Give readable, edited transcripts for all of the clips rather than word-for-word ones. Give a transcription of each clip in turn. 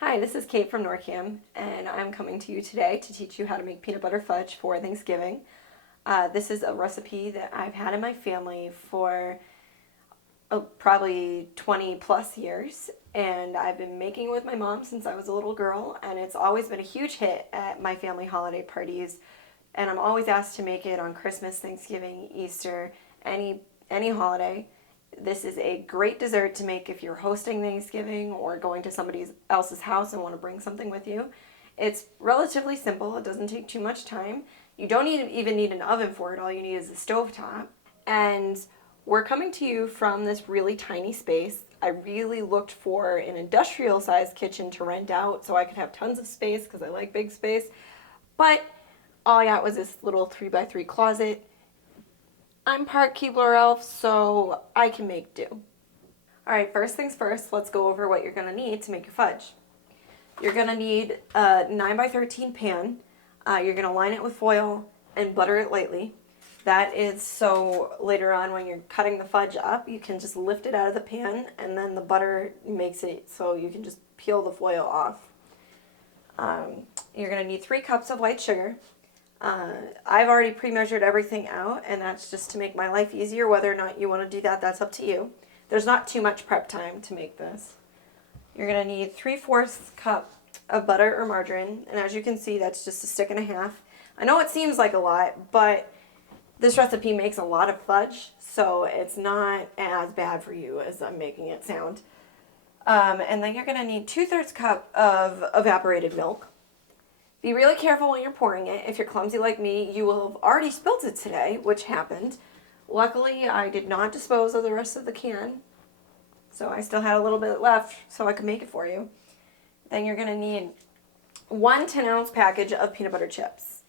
Hi, this is Kate from Norcam, and I'm coming to you today to teach you how to make peanut butter fudge for Thanksgiving. This is a recipe that I've had in my family for probably 20 plus years, and I've been making it with my mom since I was a little girl, and it's always been a huge hit at my family holiday parties, and I'm always asked to make it on Christmas, Thanksgiving, Easter, any holiday. This is a great dessert to make if you're hosting Thanksgiving or going to somebody else's house and want to bring something with you. It's relatively simple. It doesn't take too much time. You don't even need an oven for it. All you need is a stovetop. And we're coming to you from this really tiny space. I really looked for an industrial sized kitchen to rent out so I could have tons of space because I like big space. But all I got was this little 3x3 closet. I'm part Keebler elf, so I can make do. Alright, first things first, let's go over what you're going to need to make your fudge. You're going to need a 9x13 pan. You're going to line it with foil and butter it lightly. That is so later on when you're cutting the fudge up, you can just lift it out of the pan and then the butter makes it so you can just peel the foil off. You're going to need 3 cups of white sugar. I've already pre-measured everything out, and that's just to make my life easier. Whether or not you want to do that, that's up to you. There's not too much prep time to make this. You're going to need 3/4 cup of butter or margarine, and as you can see, that's just a stick and a half. I know it seems like a lot, but this recipe makes a lot of fudge, so it's not as bad for you as I'm making it sound. And then you're going to need 2/3 cup of evaporated milk. Be really careful when you're pouring it. If you're clumsy like me, you will have already spilt it today, which happened. Luckily, I did not dispose of the rest of the can, so I still had a little bit left so I could make it for you. Then you're going to need 1 10-ounce package of peanut butter chips.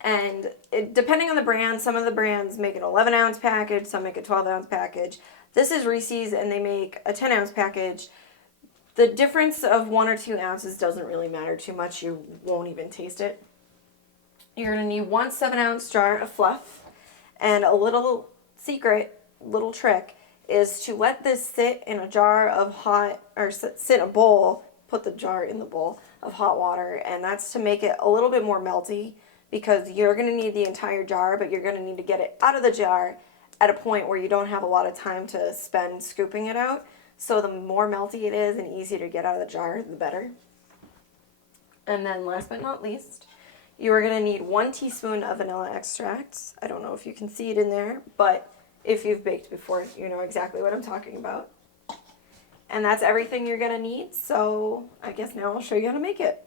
And depending on the brand, some of the brands make an 11-ounce package, some make a 12-ounce package. This is Reese's, and they make a 10-ounce package. The difference of 1 or 2 ounces doesn't really matter too much. You won't even taste it. You're going to need 1 7-ounce jar of fluff. And a little secret, little trick, is to let this sit in a jar of sit in a bowl, put the jar in the bowl of hot water, and that's to make it a little bit more melty because you're going to need the entire jar, but you're going to need to get it out of the jar at a point where you don't have a lot of time to spend scooping it out. So the more melty it is and easier to get out of the jar, the better. And then last but not least, you are going to need 1 teaspoon of vanilla extract. I don't know if you can see it in there, but if you've baked before, you know exactly what I'm talking about. And that's everything you're going to need, so I guess now I'll show you how to make it.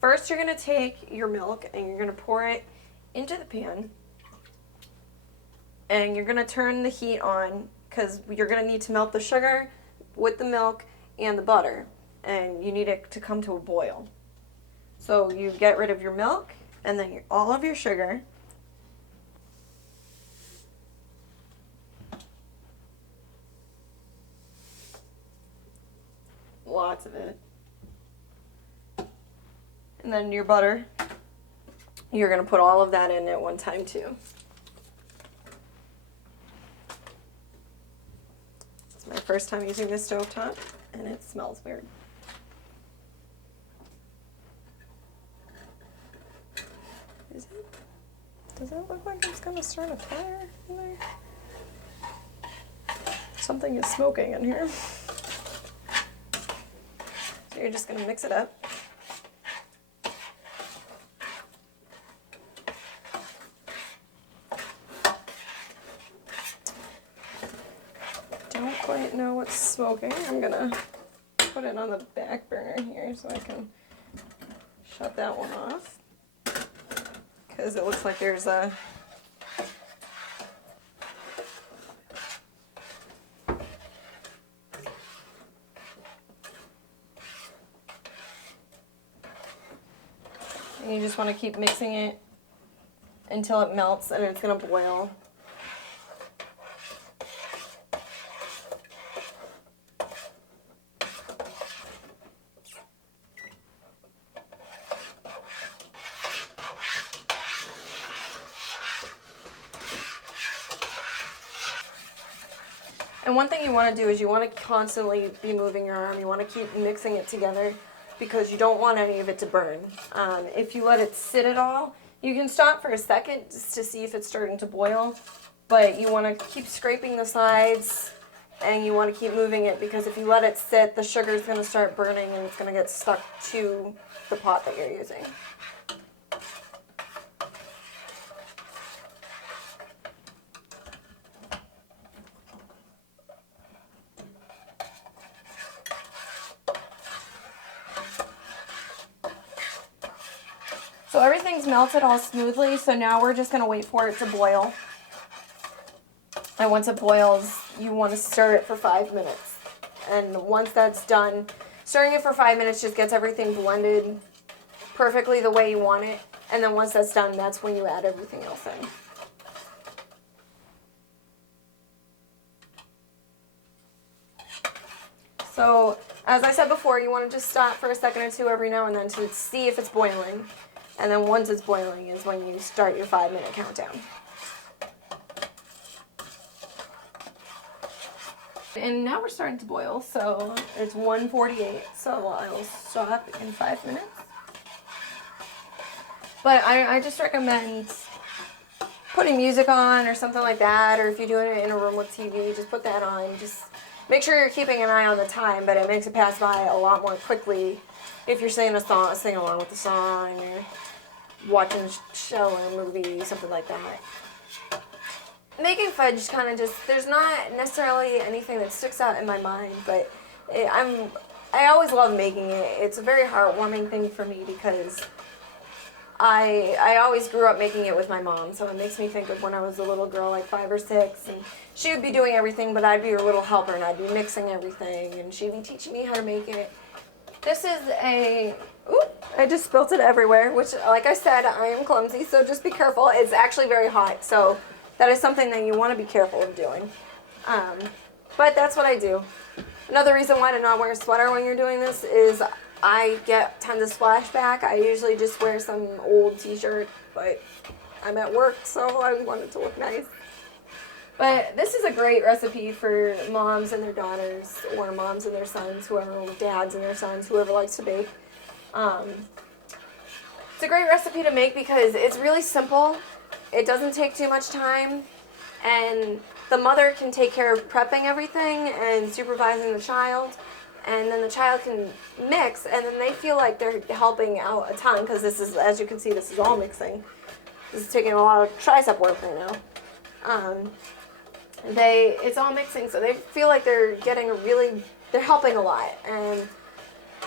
First, you're going to take your milk and you're going to pour it into the pan. And you're going to turn the heat on because you're going to need to melt the sugar with the milk and the butter, and you need it to come to a boil. So you get rid of your milk and then all of your sugar. Lots of it. And then your butter. You're going to put all of that in at one time too. My first time using this stovetop, and it smells weird. Does it look like it's gonna start a fire in there? Something is smoking in here. So you're just gonna mix it up. Don't quite know what's smoking. I'm gonna put it on the back burner here so I can shut that one off because it looks like there's a and you just want to keep mixing it until it melts and it's gonna boil. And one thing you want to do is you want to constantly be moving your arm. You want to keep mixing it together because you don't want any of it to burn. If you let it sit at all, you can stop for a second just to see if it's starting to boil, but you want to keep scraping the sides and you want to keep moving it, because if you let it sit, the sugar is going to start burning and it's going to get stuck to the pot that you're using. So everything's melted all smoothly, so now we're just going to wait for it to boil. And once it boils, you want to stir it for 5 minutes. And once that's done, stirring it for 5 minutes just gets everything blended perfectly the way you want it. And then once that's done, that's when you add everything else in. So, as I said before, you want to just stop for a second or two every now and then to see if it's boiling. And then once it's boiling is when you start your 5-minute countdown. And now we're starting to boil, so it's 1:48, so I'll stop in 5 minutes. But I just recommend putting music on or something like that, or if you're doing it in a room with TV, just put that on. Just make sure you're keeping an eye on the time, but it makes it pass by a lot more quickly if you're singing a song, sing along with the song, or watching a show or a movie, something like that. Making fudge kind of just, there's not necessarily anything that sticks out in my mind, but I always love making it. It's a very heartwarming thing for me because I always grew up making it with my mom, so it makes me think of when I was a little girl, like 5 or 6, and she would be doing everything, but I'd be her little helper, and I'd be mixing everything, and she'd be teaching me how to make it. This is I just spilt it everywhere, which, like I said, I am clumsy, so just be careful. It's actually very hot, so that is something that you want to be careful of doing. But that's what I do. Another reason why to not wear a sweater when you're doing this is I get tons of splashback. I usually just wear some old t-shirt, but I'm at work, so I wanted to look nice. But this is a great recipe for moms and their daughters, or moms and their sons, whoever, dads and their sons, whoever likes to bake. It's a great recipe to make because it's really simple. It doesn't take too much time, and the mother can take care of prepping everything and supervising the child, and then the child can mix, and then they feel like they're helping out a ton, because this is, as you can see, this is all mixing. This is taking a lot of tricep work right now. It's all mixing, so they feel like they're they're helping a lot, and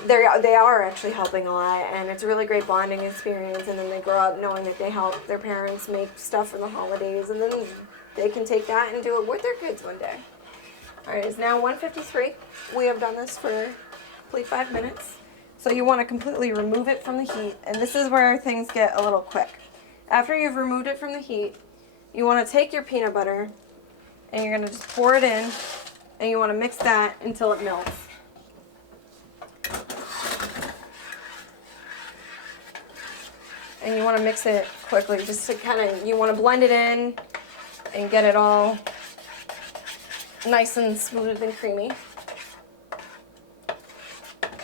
they are actually helping a lot, and it's a really great bonding experience. And then they grow up knowing that they help their parents make stuff for the holidays, and then they can take that and do it with their kids one day. All right, it's now 1:53. We have done this for complete 5 minutes. So you want to completely remove it from the heat, and this is where things get a little quick. After you've removed it from the heat, you want to take your peanut butter, and you're going to just pour it in, and you want to mix that until it melts. And you want to mix it quickly, just to you want to blend it in and get it all nice and smooth and creamy.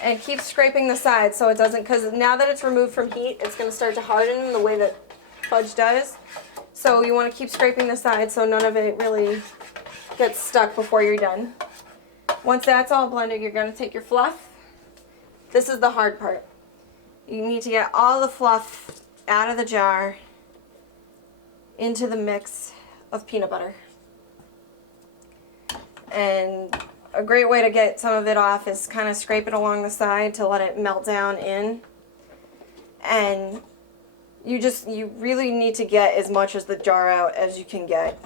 And keep scraping the sides so it doesn't, because now that it's removed from heat, it's going to start to harden the way that fudge does. So you want to keep scraping the sides so none of it really gets stuck before you're done. Once that's all blended, you're going to take your fluff. This is the hard part. You need to get all the fluff out of the jar into the mix of peanut butter. And a great way to get some of it off is kind of scrape it along the side to let it melt down in. And you really need to get as much as the jar out as you can get.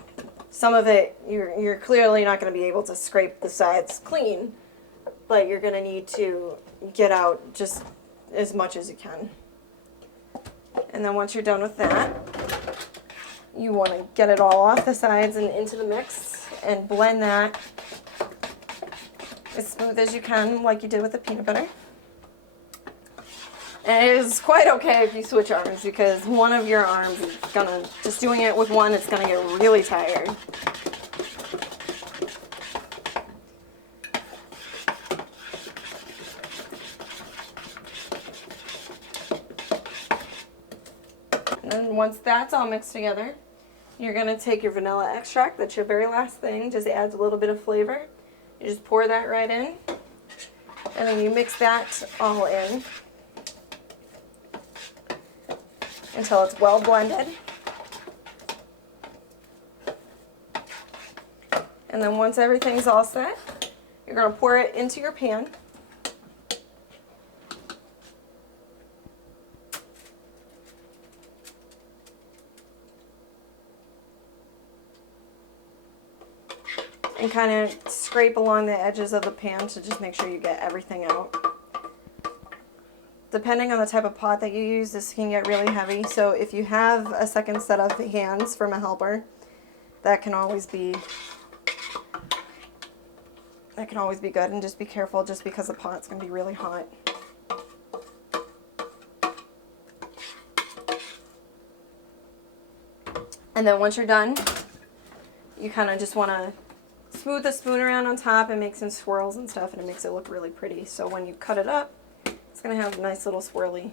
Some of it, you're clearly not going to be able to scrape the sides clean, but you're going to need to get out just as much as you can. And then once you're done with that, you want to get it all off the sides and into the mix and blend that as smooth as you can, like you did with the peanut butter. And it is quite okay if you switch arms, because one of your arms is gonna, just doing it with one, it's gonna get really tired. And then once that's all mixed together, you're going to take your vanilla extract. That's your very last thing. Just adds a little bit of flavor. You just pour that right in. And then you mix that all in until it's well blended. And then once everything's all set, you're going to pour it into your pan. And kind of scrape along the edges of the pan to just make sure you get everything out. Depending on the type of pot that you use, this can get really heavy. So if you have a second set of hands from a helper, that can always be good. And just be careful, just because the pot's going to be really hot. And then once you're done, you kind of just want to smooth the spoon around on top and make some swirls and stuff, and it makes it look really pretty. So when you cut it up, it's going to have nice little swirly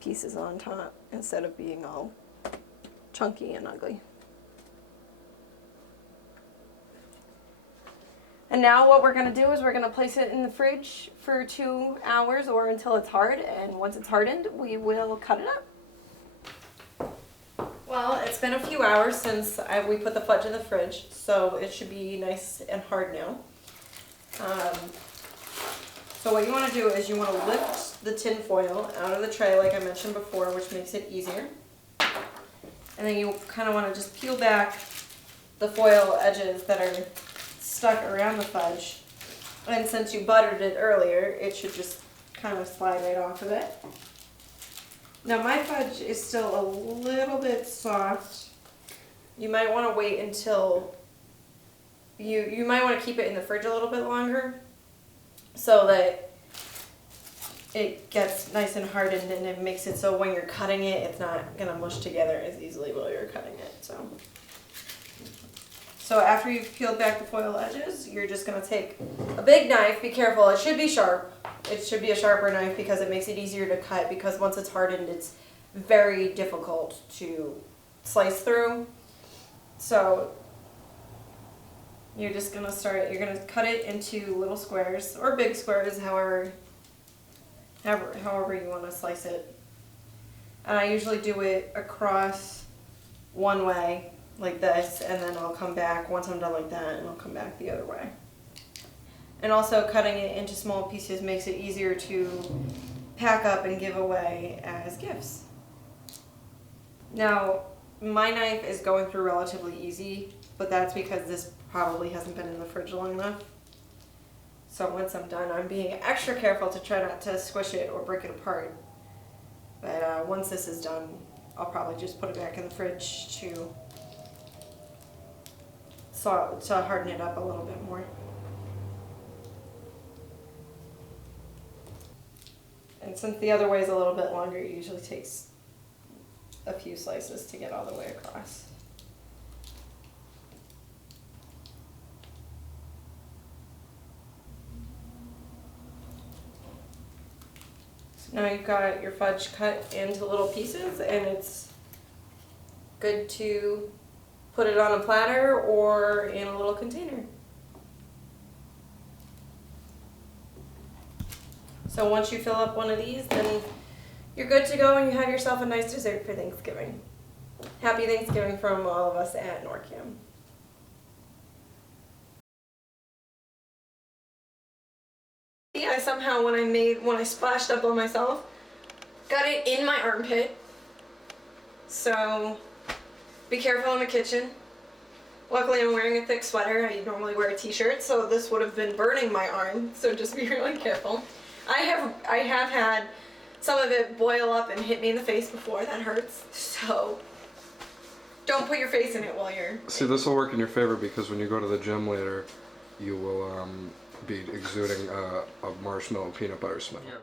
pieces on top instead of being all chunky and ugly. And now what we're going to do is we're going to place it in the fridge for 2 hours or until it's hard, and once it's hardened, we will cut it up. Well, it's been a few hours since we put the fudge in the fridge, so it should be nice and hard now. So what you want to do is you want to lift the tin foil out of the tray like I mentioned before, which makes it easier. And then you kind of want to just peel back the foil edges that are stuck around the fudge. And since you buttered it earlier, it should just kind of slide right off of it. Now my fudge is still a little bit soft. You might want to wait until you might want to keep it in the fridge a little bit longer so that it gets nice and hardened, and it makes it so when you're cutting it, it's not going to mush together as easily while you're cutting it. So after you've peeled back the foil edges, you're just going to take a big knife. Be careful, it should be sharp. It should be a sharper knife because it makes it easier to cut, because once it's hardened, it's very difficult to slice through. So you're just going to you're going to cut it into little squares or big squares, however you want to slice it. And I usually do it across one way like this, and then I'll come back once I'm done like that, and I'll come back the other way. And also cutting it into small pieces makes it easier to pack up and give away as gifts. Now, my knife is going through relatively easy, but that's because this probably hasn't been in the fridge long enough. So once I'm done, I'm being extra careful to try not to squish it or break it apart. But once this is done, I'll probably just put it back in the fridge to harden it up a little bit more. And since the other way is a little bit longer, it usually takes a few slices to get all the way across. So now you've got your fudge cut into little pieces, and it's good to put it on a platter or in a little container. So once you fill up one of these, then you're good to go and you have yourself a nice dessert for Thanksgiving. Happy Thanksgiving from all of us at Norcam. I somehow, when I splashed up on myself, got it in my armpit. So be careful in the kitchen. Luckily I'm wearing a thick sweater. I normally wear a t-shirt, so this would have been burning my arm, so just be really careful. I have had some of it boil up and hit me in the face before. That hurts. So don't put your face in it while you're... See, this will work in your favor because when you go to the gym later, you will be exuding a marshmallow peanut butter smell. Yeah.